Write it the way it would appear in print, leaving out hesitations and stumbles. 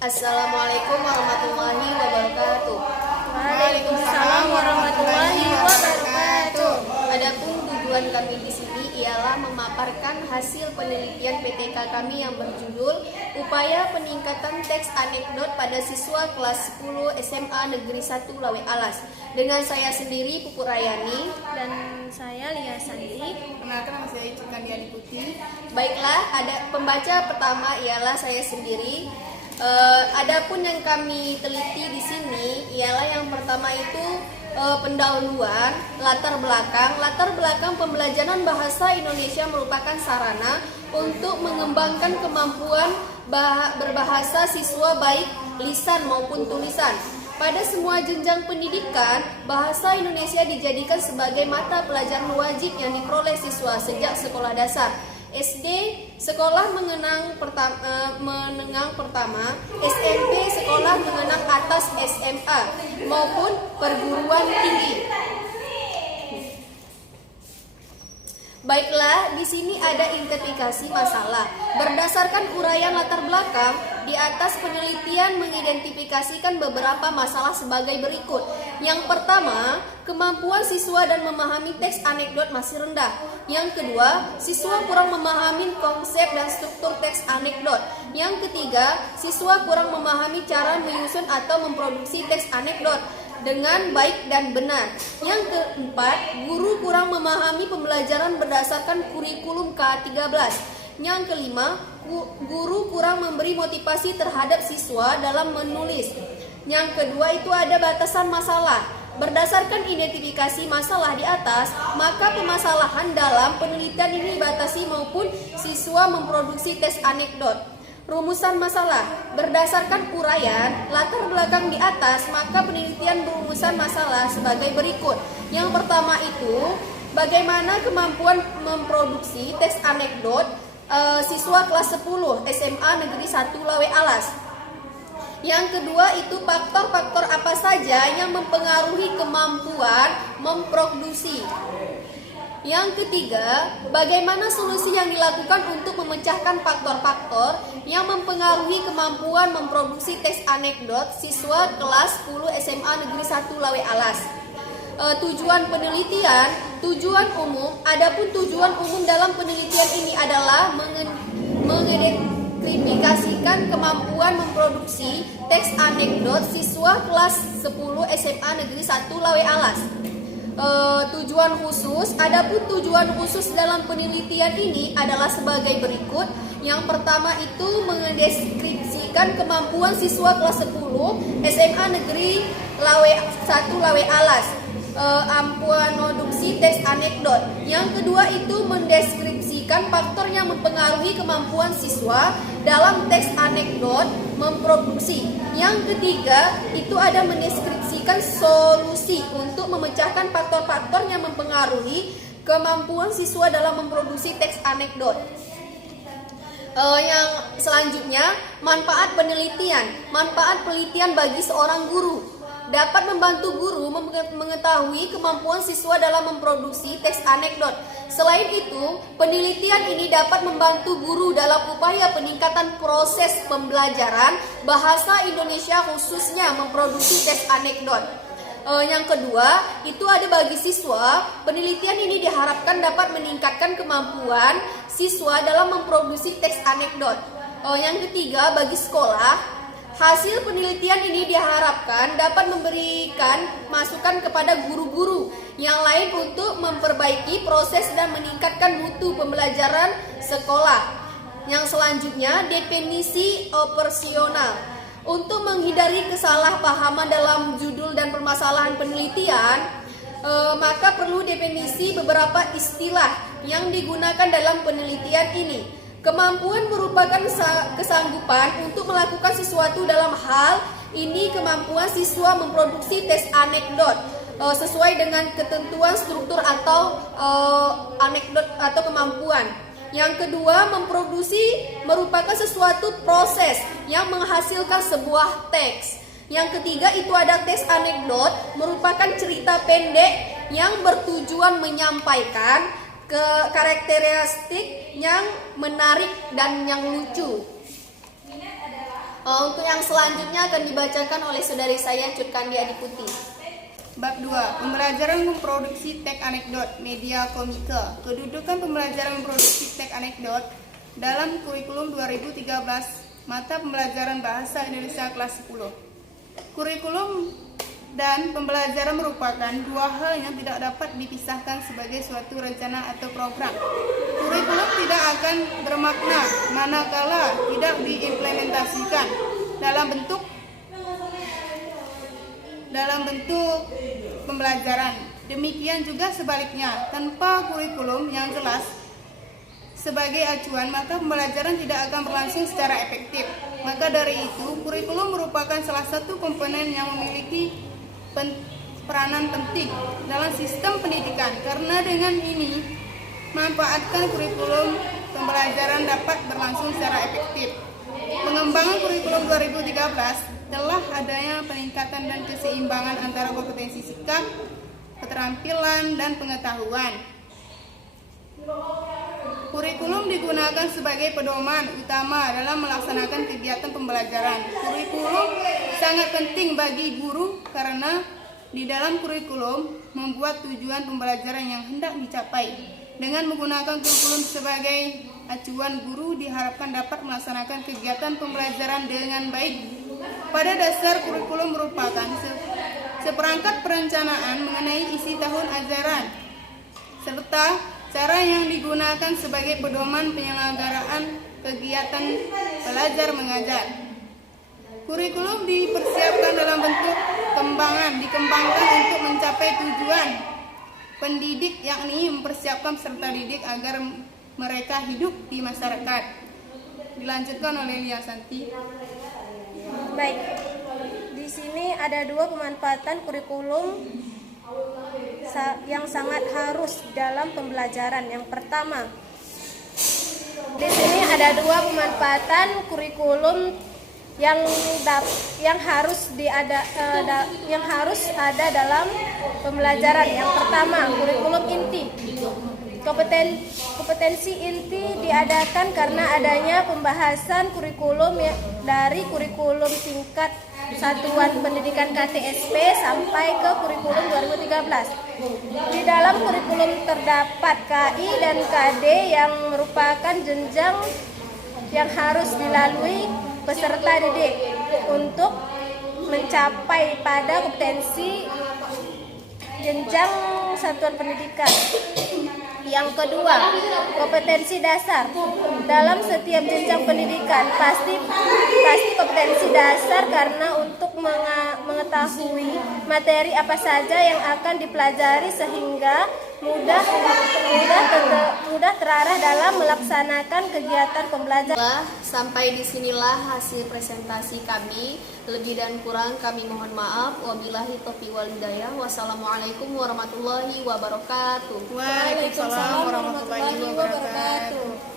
Assalamualaikum warahmatullahi wabarakatuh. Waalaikumsalam warahmatullahi wabarakatuh. Adapun tujuan kami di sini ialah memaparkan hasil penelitian PTK kami yang berjudul Upaya Peningkatan Teks Anekdot pada Siswa Kelas 10 SMA Negeri 1 Lawe Alas. Dengan saya sendiri Puput Rayani Dan saya Lia Santi. Perkenalkan, nama saya Icuk Diani Putih. Baiklah, ada pembaca pertama ialah saya sendiri. Adapun yang kami teliti di sini ialah yang pertama itu pendahuluan, latar belakang pembelajaran bahasa Indonesia merupakan sarana untuk mengembangkan kemampuan berbahasa siswa baik lisan maupun tulisan. Pada semua jenjang pendidikan, bahasa Indonesia dijadikan sebagai mata pelajaran wajib yang diperoleh siswa sejak sekolah dasar. SD sekolah mengenang pertama, SMP sekolah mengenang atas SMA maupun perguruan tinggi. Baiklah, di sini ada identifikasi masalah. Berdasarkan uraian latar belakang, di atas penelitian mengidentifikasikan beberapa masalah sebagai berikut. Yang pertama, kemampuan siswa dan memahami teks anekdot masih rendah. Yang kedua, siswa kurang memahami konsep dan struktur teks anekdot. Yang ketiga, siswa kurang memahami cara menyusun atau memproduksi teks anekdot dengan baik dan benar. Yang keempat, guru kurang memahami pembelajaran berdasarkan kurikulum K13. Yang kelima, guru kurang memberi motivasi terhadap siswa dalam menulis. Yang kedua itu ada batasan masalah. Berdasarkan identifikasi masalah di atas, maka permasalahan dalam penelitian ini dibatasi maupun siswa memproduksi teks anekdot. Rumusan masalah. Berdasarkan uraian latar belakang di atas, maka penelitian berumusan masalah sebagai berikut. Yang pertama itu, bagaimana kemampuan memproduksi teks anekdot siswa kelas 10 SMA Negeri 1 Lawe Alas. Yang kedua itu faktor-faktor apa saja yang mempengaruhi kemampuan memproduksi. Yang ketiga, bagaimana solusi yang dilakukan untuk memecahkan faktor-faktor yang mempengaruhi kemampuan memproduksi teks anekdot siswa kelas 10 SMA Negeri 1 Lawe Alas. Tujuan penelitian, tujuan umum. Adapun tujuan umum dalam penelitian ini adalah mengidentifikasikan kemampuan memproduksi teks anekdot siswa kelas 10 SMA Negeri 1 Lawe Alas. Tujuan khusus. Adapun tujuan khusus dalam penelitian ini adalah sebagai berikut. Yang pertama itu mendeskripsikan kemampuan siswa kelas 10 SMA Negeri 1 Lawe Alas, ampuan produksi teks anekdot. Yang kedua itu mendeskripsikan faktor yang mempengaruhi kemampuan siswa dalam teks anekdot memproduksi. Yang ketiga itu ada mendeskripsikan solusi untuk memecahkan faktor-faktor yang mempengaruhi kemampuan siswa dalam memproduksi teks anekdot. Yang selanjutnya, manfaat penelitian. Manfaat penelitian bagi seorang guru dapat membantu guru mengetahui kemampuan siswa dalam memproduksi teks anekdot. Selain itu, penelitian ini dapat membantu guru dalam upaya peningkatan proses pembelajaran bahasa Indonesia khususnya memproduksi teks anekdot. Yang kedua, itu ada bagi siswa. Penelitian ini diharapkan dapat meningkatkan kemampuan siswa dalam memproduksi teks anekdot. Yang ketiga, bagi sekolah, hasil penelitian ini diharapkan dapat memberikan masukan kepada guru-guru yang lain untuk memperbaiki proses dan meningkatkan mutu pembelajaran sekolah. Yang selanjutnya, definisi operasional. Untuk menghindari kesalahpahaman dalam judul dan permasalahan penelitian, maka perlu definisi beberapa istilah yang digunakan dalam penelitian ini. Kemampuan merupakan kesanggupan untuk melakukan sesuatu dalam hal ini kemampuan siswa memproduksi teks anekdot sesuai dengan ketentuan struktur atau anekdot atau kemampuan. Yang kedua, memproduksi merupakan sesuatu proses yang menghasilkan sebuah teks. Yang ketiga itu ada teks anekdot, merupakan cerita pendek yang bertujuan menyampaikan karakteristik yang menarik dan yang lucu. Untuk yang selanjutnya akan dibacakan oleh saudari saya Cut Kandi Adiputi. Bab 2. Pembelajaran memproduksi teks anekdot media komika. Kedudukan pembelajaran memproduksi teks anekdot dalam kurikulum 2013 mata pembelajaran Bahasa Indonesia kelas 10. Kurikulum dan pembelajaran merupakan dua hal yang tidak dapat dipisahkan sebagai suatu rencana atau program. Kurikulum tidak akan bermakna manakala tidak diimplementasikan dalam bentuk pembelajaran. Demikian juga sebaliknya, tanpa kurikulum yang jelas sebagai acuan, maka pembelajaran tidak akan berlangsung secara efektif. Maka dari itu, kurikulum merupakan salah satu komponen yang memiliki peranan penting dalam sistem pendidikan, karena dengan ini manfaatkan kurikulum pembelajaran dapat berlangsung secara efektif. Pengembangan kurikulum 2013 telah adanya peningkatan dan keseimbangan antara kompetensi sikap, keterampilan, dan pengetahuan. Kurikulum digunakan sebagai pedoman utama dalam melaksanakan kegiatan pembelajaran. Kurikulum sangat penting bagi guru karena di dalam kurikulum membuat tujuan pembelajaran yang hendak dicapai. Dengan menggunakan kurikulum sebagai acuan, guru diharapkan dapat melaksanakan kegiatan pembelajaran dengan baik. Pada dasar kurikulum merupakan seperangkat perencanaan mengenai isi tahun ajaran serta cara yang digunakan sebagai pedoman penyelenggaraan kegiatan belajar mengajar. Kurikulum dipersiapkan dalam bentuk dikembangkan untuk mencapai tujuan pendidik, yakni mempersiapkan peserta didik agar mereka hidup di masyarakat. Dilanjutkan oleh Lia Santi. Baik, di sini ada dua pemanfaatan kurikulum yang sangat harus dalam pembelajaran. Yang pertama, di sini ada dua pemanfaatan kurikulum yang harus ada dalam pembelajaran. Yang pertama, kurikulum inti. Kompetensi inti diadakan karena adanya pembahasan kurikulum dari kurikulum tingkat Satuan Pendidikan KTSP sampai ke kurikulum 2013. Di dalam kurikulum terdapat KI dan KD yang merupakan jenjang yang harus dilalui peserta didik untuk mencapai pada kompetensi jenjang satuan pendidikan. Yang kedua, kompetensi dasar. Dalam setiap jenjang pendidikan pasti kompetensi dasar, karena untuk mengetahui materi apa saja yang akan dipelajari sehingga mudah terarah dalam melaksanakan kegiatan pembelajaran. Sampai disinilah hasil presentasi kami. Lebih dan kurang kami mohon maaf. Wabillahi taufiq wal hidayah. Wassalamualaikum warahmatullahi wabarakatuh. Waalaikumsalam warahmatullahi wabarakatuh.